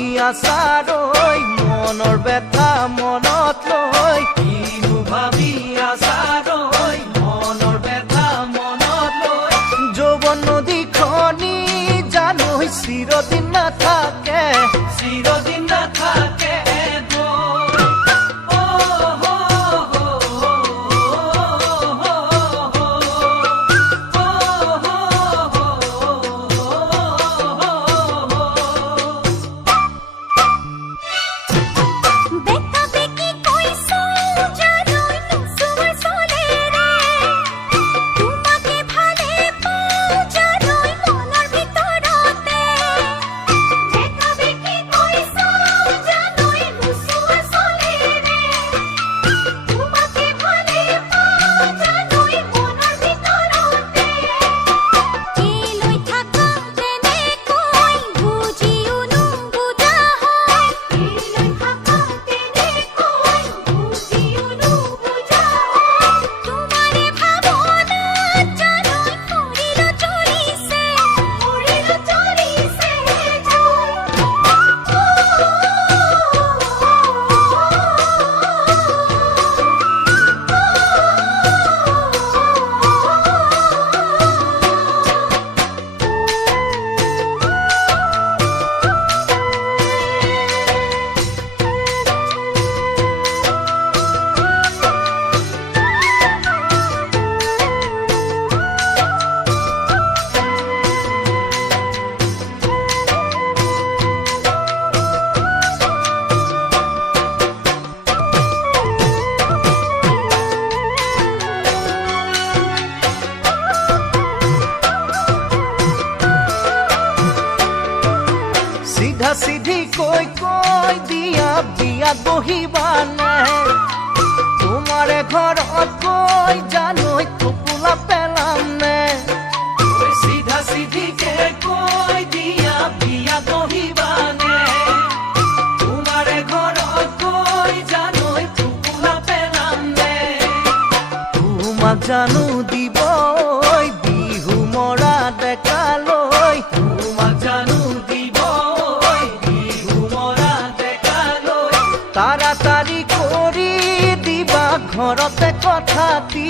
আছাৰৈ মনৰ ব্যথা মনত লৈ বিহু ভাবি আছাৰৈ মনৰ ব্যথা মনত লৈ যৌৱন নদীখনি জানৈ চিৰদিন নাথাকে চিৰদিন নাথাকে সিধা সিধি কৈ কৈ দিয়া বিয়াত বহিবানে তোমাৰে ঘৰত গৈ জানৈ টোপোলা পেলামনে সিধা সিধিকে কৈ দিয়া বিয়াত বহিবানে তোমাৰে ঘৰত গৈ জানৈ টোপোলা পেলামনে তোমাক জানো দিব বিহু মৰা ডেকালৈ তোমাক জানো তাড়াতাড়ি কৰি দিবা ঘৰতে কথাটি